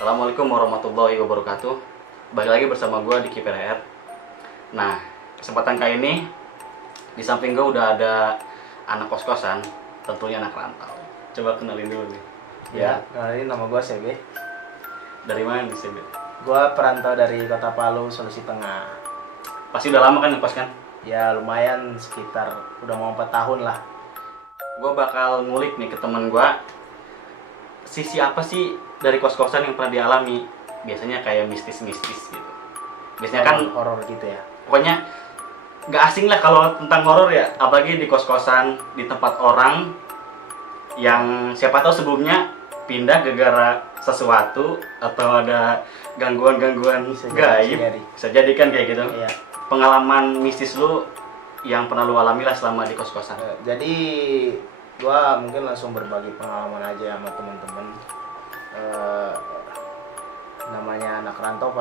Assalamualaikum warahmatullahi wabarakatuh. Balik lagi bersama gue di KPR. Nah, kesempatan kali ini di samping gue udah ada anak kos-kosan, tentunya anak rantau. Coba kenalin dulu nih. Ya, kenalin nama gue Sebe. Dari mana nih Sebe? Gue perantau dari Kota Palu, Sulawesi Tengah. Pasti udah lama kan ngekos kan? Ya lumayan, sekitar udah mau 4 tahun lah. Gue bakal ngulik nih ke temen gue, sisi apa sih dari kos-kosan yang pernah dialami. Biasanya kayak mistis-mistis gitu. Biasanya kan horor gitu ya. pokoknya nggak asing lah kalau tentang horor ya, apalagi di kos-kosan, di tempat orang yang siapa tahu sebelumnya pindah gara-gara sesuatu atau ada gangguan-gangguan gaib. Bisa jadi kan kayak gitu. Iya. Pengalaman mistis lu yang pernah lu alami lah selama di kos-kosan. Jadi gua mungkin langsung berbagi pengalaman aja sama teman-teman. Namanya anak rantau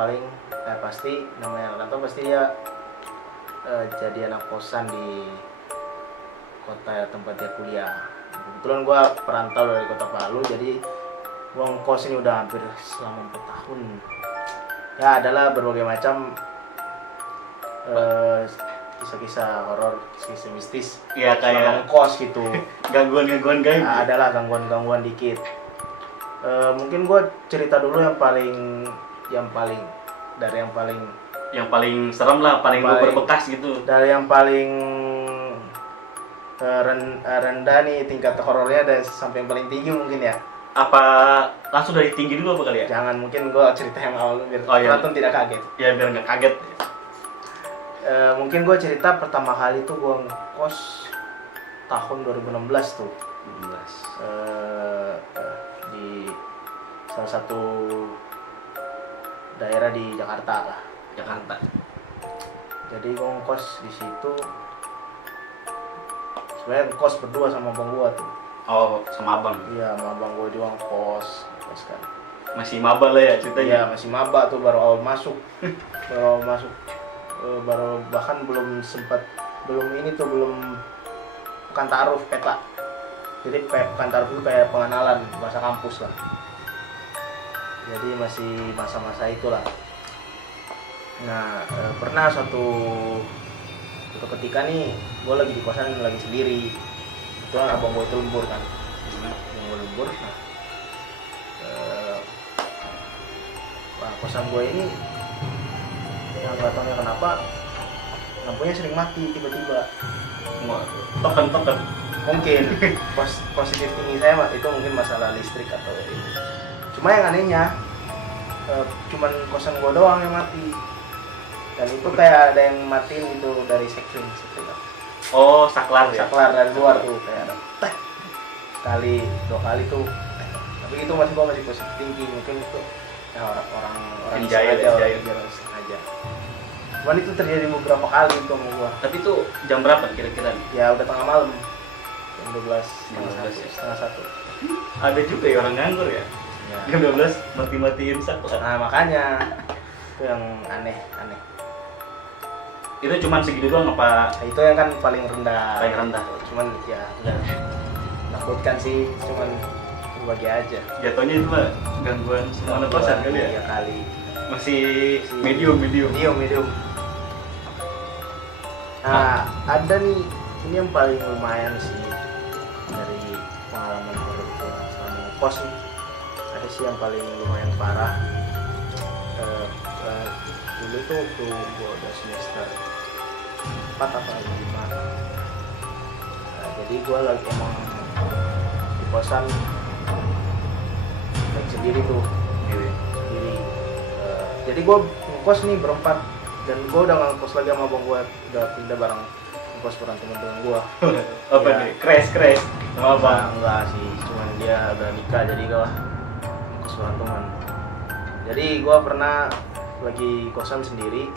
pasti namanya anak rantau pasti dia jadi anak kosan di kota tempat dia kuliah. Kebetulan gua perantau dari Kota Palu, jadi gua ngekos ini udah hampir selama 4 tahun. Ya adalah berbagai macam kisah-kisah horor, kisah mistis. Iya, kayak ngekos gitu. gangguan-gangguan gaib. Nah, adalah gangguan-gangguan dikit. Mungkin gue cerita dulu yang paling Yang paling serem lah, paling lu berbekas gitu. dari yang paling rendah nih tingkat horornya, dan sampai yang paling tinggi mungkin ya. Apa langsung dari tinggi dulu apa kali ya? Jangan, mungkin gue cerita yang awal biar penonton tidak kaget. Ya biar nggak kaget. Mungkin gue cerita pertama kali tuh gue ngekos tahun 2016 tuh. 16. Di salah satu daerah di Jakarta lah. Jakarta. Jadi gue ngekos di situ. Sebenarnya ngekos berdua sama abang gue tuh. Oh, sama abang. Iya, sama abang gue juga ngekos kan. Masih maba lah ya ceritanya. Iya, masih maba tuh, baru awal masuk. Baru bahkan belum bukan taruh peta. Jadi bukan taruh itu kayak pengenalan bahasa kampus lah. Jadi masih masa-masa itulah. Nah, pernah suatu ketika nih gue lagi di kosan, lagi sendiri. Itu kan abang gue itu lembur kan. Abang gue lembur. Nah, kosan gue ini yang nggak tahu kenapa lampunya sering mati tiba-tiba. Token. Mungkin positif tinggi saya itu mungkin masalah listrik atau ini. Cuma yang anehnya cuman kosan gue doang yang mati, dan itu kayak ada yang matiin gitu dari sekring. Oh, saklar ya? Saklar dari luar tuh kayak ada tek kali 2 kali tuh. Tapi itu masih positif tinggi, mungkin itu ya orang jahil. sengaja. Cuman itu terjadi beberapa kali itu sama gua. Tapi itu jam berapa kira-kira nih? Ya udah tengah malam, jam 12, Jam 12 setengah 1. Ada juga ya orang nganggur ya? Jam 12 mati-matiin saklar. Nah makanya itu yang aneh. Itu cuman segitu doang apa? Nah, itu yang kan paling rendah. Cuman ya udah menakutkan sih, cuman berbagi aja. Jatuhnya itu mah gangguan semua anak kosan kali ya? Iya kali. Masih medium. Nah, ada nih, ini yang paling lumayan sih dari pengalaman horor selama ngekos nih. Ada sih yang paling lumayan parah. Dulu tuh gue udah semester 4 atau 5. Nah, jadi gue lagi emang di kosan lagi sendiri tuh. Jadi gue ngekos nih berempat, dan gue udah gak ngekos lagi sama abang gue, udah pindah bareng ngekos bareng temen-temen gue. Apa ya. nih? Crash sama abang? Enggak sih, cuman dia udah nikah, jadi gue ngekos bareng teman. Jadi gue pernah lagi kosan sendiri.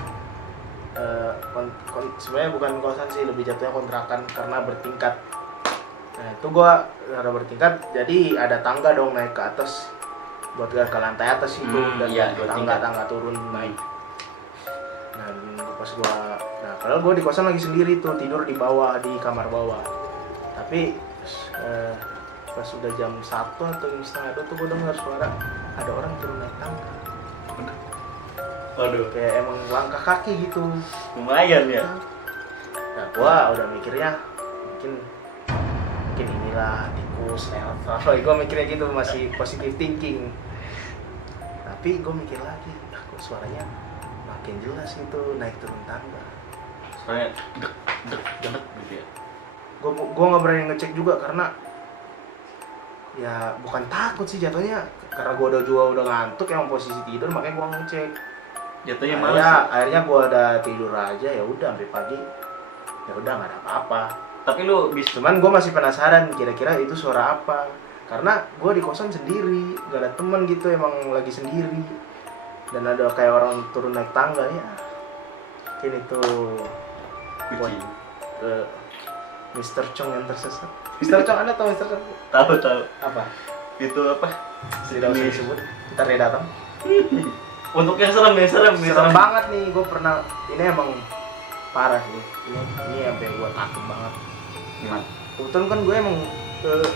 Sebenarnya bukan kosan sih, lebih jatuhnya kontrakan karena bertingkat. Nah itu gue ada bertingkat, jadi ada tangga dong naik ke atas buat ke lantai atas itu, dan iya, tangga turun naik. Nah pas padahal gue di kosan lagi sendiri tuh, tidur di bawah, di kamar bawah. Tapi pas udah jam 1 atau jam setengah 2 tuh gue dengar suara ada orang turun naik tangga. Waduh, Kayak emang langkah kaki gitu. lumayan ya. Nah, gua udah mikirnya mungkin inilah tikus lewat. Gua mikirnya gitu, masih positive thinking. Tapi gua mikir lagi, kok suaranya makin jelas gitu naik turun tangga. Soalnya dek dek gitu ya. Gua nggak berani ngecek juga karena ya bukan takut sih jatuhnya, karena gua udah ngantuk emang posisi tidur, makanya gua ngecek. Jatuhnya malas. Akhirnya gua udah tidur aja, ya udah sampai pagi. Ya udah nggak ada apa-apa. Tapi lu bisa Cuman gue masih penasaran kira-kira itu suara apa. Karena gue di kosan sendiri, gak ada teman gitu, emang lagi sendiri. Dan ada kayak orang turun naik tangga ya. Mungkin itu kucing. Mr. Chong yang tersesat. Mr. Chong, Anda tahu Mr. Chong? Tahu. Apa? Itu apa? Tidak usah disebut. Ntar dia datang. Untuk yang serem. Serem banget nih, gue pernah. Ini emang parah sih. Ini sampai gue takut banget. Gimana? Kebetulan kan gue emang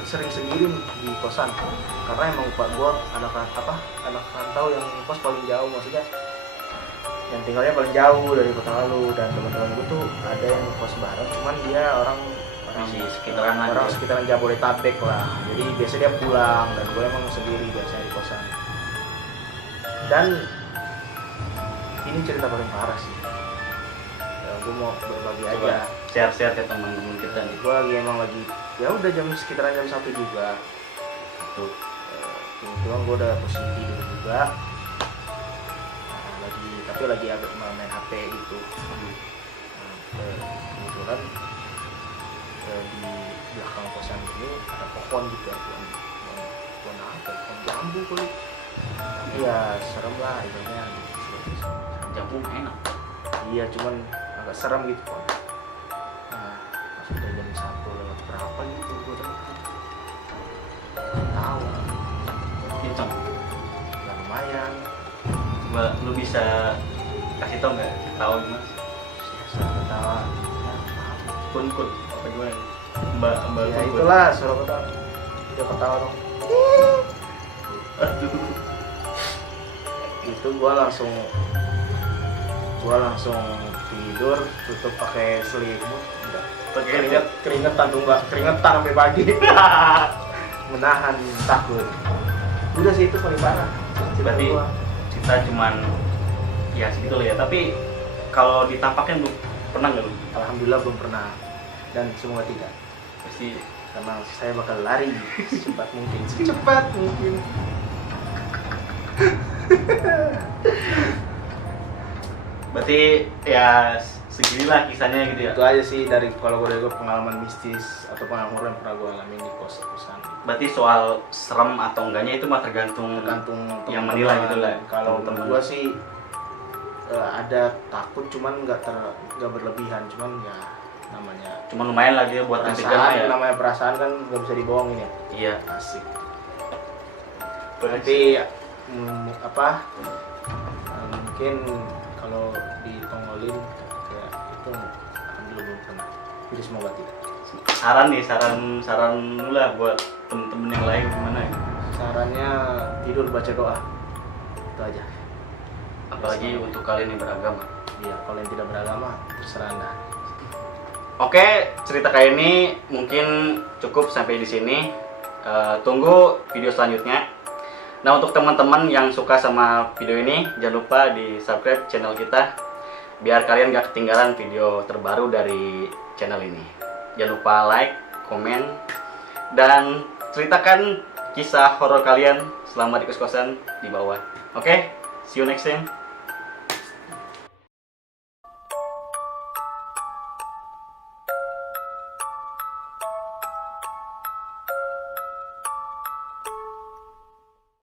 sering sendiri nih di kosan, karena emang pak gue anak rantau yang kos paling jauh, maksudnya yang tinggalnya paling jauh dari kota lalu. Dan teman-teman gue tuh ada yang kos bareng, cuman dia orang Masih sekitaran aja. orang sekitaran Jabodetabek lah, jadi biasanya dia pulang dan gue emang sendiri biasanya di kosan. Dan ini cerita paling parah sih, ya, gue mau berbagi aja. Share ke teman-teman kita nih. Gue lagi ya udah sekitaran jam 1 juga Tuh. kebetulan gue udah posisi tidur juga. Tapi lagi agak main HP gitu. Kebetulan di belakang kosan ini ada pohon gitu ya, pohon apa, pohon jambu kali. Tapi ya serem lah ibaratnya gitu. Jambu enak. Iya, cuman agak serem gitu pohon. Nah, pas udah jam 1 lewat berapa gitu gue tahu Kenceng. ya lumayan. Coba lu bisa kasih tau nggak? Tahu mas? Suara ketawa ya, Kun apa gimana? Mbak ya Kun. itulah suara ketawa, dia ketawa dong. Aduh. Itu gua langsung tidur, tutup pakai selimut. Udah Pakai keringetan tuh, nggak keringetan sampai pagi. Menahan takut. Udah sih itu paling parah cerita Berarti gua. kita cuman ya segitu lah ya. Tapi kalau ditampaknya belum pernah nggak lu? Alhamdulillah belum pernah, dan semoga tidak, Pasti. karena saya bakal lari secepat mungkin. Berarti ya seginilah kisahnya gitu ya. Itu aja sih dari kalau gue pengalaman mistis atau pengalaman yang pernah gue alami di kosan. Berarti soal serem atau enggaknya itu mah tergantung yang menilai gitu lah. Kalau Teman-teman. menurut gue sih ada takut, cuman nggak berlebihan, cuman ya namanya Cuma lumayan lagi ya buat mencegah ya. namanya perasaan kan nggak bisa dibohongin ya. Iya. Asik. Berarti mungkin kalau ditongolin kayak itu alhamdulillah belum pernah. Jadi semoga tidak. Saran lu lah buat temen-temen yang lain gimana ya? Sarannya tidur baca doa. Itu aja. Apalagi untuk kalian yang beragama. Ya, kalau yang tidak beragama terserah Anda. Oke, cerita kali ini mungkin cukup sampai di sini. Tunggu video selanjutnya. Nah, untuk teman-teman yang suka sama video ini, jangan lupa di subscribe channel kita biar kalian gak ketinggalan video terbaru dari channel ini. Jangan lupa like, komen, dan ceritakan kisah horor kalian selama di kos-kosan di bawah. Oke, see you next time.